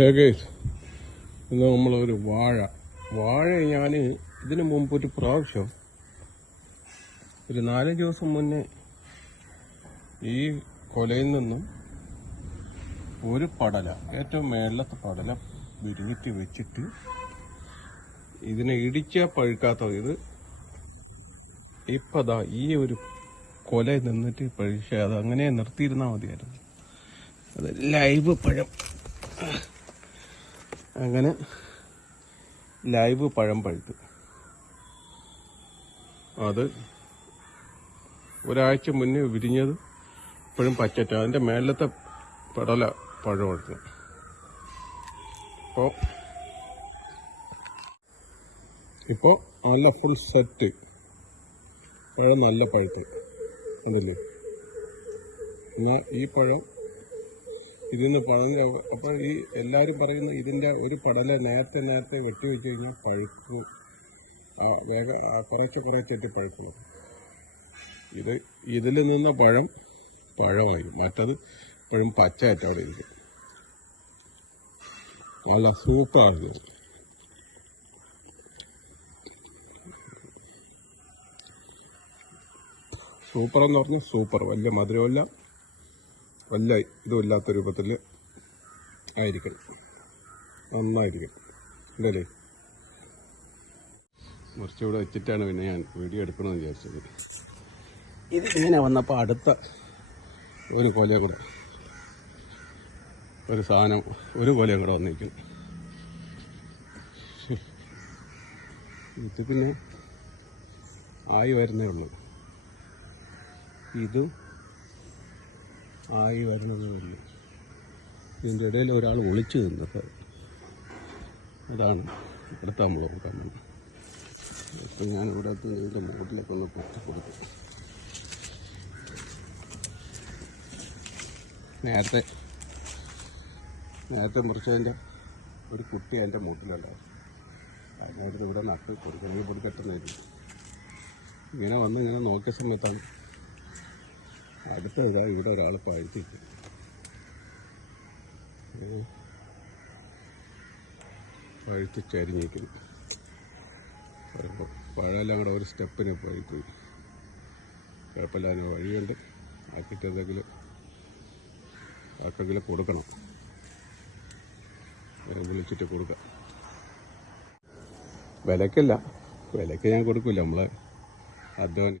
ഹേഗേസ് ഇന്ന് നമ്മളൊരു വാഴ. വാഴ ഞാൻ ഇതിനു മുമ്പ് ഒരു പ്രാവശ്യം ഒരു നാലഞ്ച് ദിവസം മുന്നേ ഈ കൊലയിൽ നിന്നും ഒരു പടല ഏറ്റവും മേലത്തെ പടല വിരിഞ്ഞിട്ട് വെച്ചിട്ട് ഇതിനെ ഇടിച്ച പഴുക്കാത്ത ഇത് ഇപ്പതാ ഈ ഒരു കൊല നിന്നിട്ട് പഴിച്ച അത് അങ്ങനെ നിർത്തിയിരുന്നാൽ മതിയായിരുന്നു. അത് ലൈവ് പഴം. അങ്ങനെ ലൈവ് പഴം പഴുത്ത്. അത് ഒരാഴ്ച മുന്നേ വിരിഞ്ഞത് ഇപ്പോഴും പച്ചറ്റ. അതിന്റെ മേലത്തെ പടല പഴം എടുത്തു. അപ്പോൾ ഇപ്പോൾ നല്ല ഫുൾ സെറ്റ് പഴം നല്ല പഴുത്ത്. ഉണ്ടല്ലേ എന്നാൽ ഈ പഴം ഇതിൽ നിന്ന് പഴം അപ്പോൾ ഈ എല്ലാവരും പറയുന്ന ഇതിന്റെ ഒരു പടല നേരത്തെ നേരത്തെ വെട്ടിവെച്ച് കഴിഞ്ഞാൽ പഴുക്കും. വേഗം കുറച്ച് കുറച്ചേറ്റ് പഴുക്കണം. ഇത് ഇതിൽ നിന്ന പഴം പഴമായി മറ്റത് ഇപ്പോഴും പച്ചയായിട്ട് അവിടെ ഇരിക്കും. നല്ല സൂപ്പറാണ് സൂപ്പർ എന്ന് പറഞ്ഞാൽ സൂപ്പർ. വലിയ മധുരമല്ല വല്ല ഇതുമില്ലാത്ത രൂപത്തിൽ ആയിരിക്കണം. നന്നായിരിക്കും അല്ലേ കുറച്ചുകൂടെ വെച്ചിട്ടാണ് പിന്നെ ഞാൻ വീഡിയോ എടുക്കണമെന്ന് വിചാരിച്ചത്. ഇത് ഇങ്ങനെ വന്നപ്പോൾ അടുത്ത ഒരു കൊലയും കൂടെ. ഒരു സാധനം ഒരു കൊലയും കൂടെ വന്നിരിക്കുന്നു ഇത് പിന്നെ ആയി വരുന്നേ ഉള്ളൂ. ഇതും ആയി വരണമെന്നില്ല ഇതിന്റെ ഇടയിൽ ഒരാൾ ഒളിച്ചു നിന്നപ്പോൾ അതാണ് ഇവിടുത്തെ നമ്മൾ കാണുന്നത്. ഇപ്പം എത്തി ഇതിന്റെ മുകളിലൊക്കെ ഒന്ന് പൊട്ടി കൊടുത്തു. നേരത്തെ നേരത്തെ മുറിച്ചതിന്റെ ഒരു കുട്ടി എന്റെ മൂട്ടിലുണ്ടാവും അതിനോട് ഇവിടെ നട്ട് കൊടുക്കണമെങ്കിൽ കൊടുക്കട്ടെന്നായിരുന്നു ഇങ്ങനെ വന്ന് ഇങ്ങനെ നോക്കിയ സമയത്താണ് അടുത്തതാ ഇവിടെ ഒരാൾ പഴുത്തിട്ട് പഴുത്തി ചരിഞ്ഞിരിക്കുന്നു പഴമെല്ലാം കൂടെ ഒരു സ്റ്റെപ്പിന് പഴുത്തു കുഴപ്പമില്ല അതിന് വഴിയുണ്ട്. ആക്കിയിട്ട് എന്തെങ്കിലും ആർക്കെങ്കിലും കൊടുക്കണം. വിളിച്ചിട്ട് കൊടുക്കാം. വിലക്കില്ല. വിലക്ക് ഞാൻ കൊടുക്കില്ല. നമ്മളെ അധ്വാനം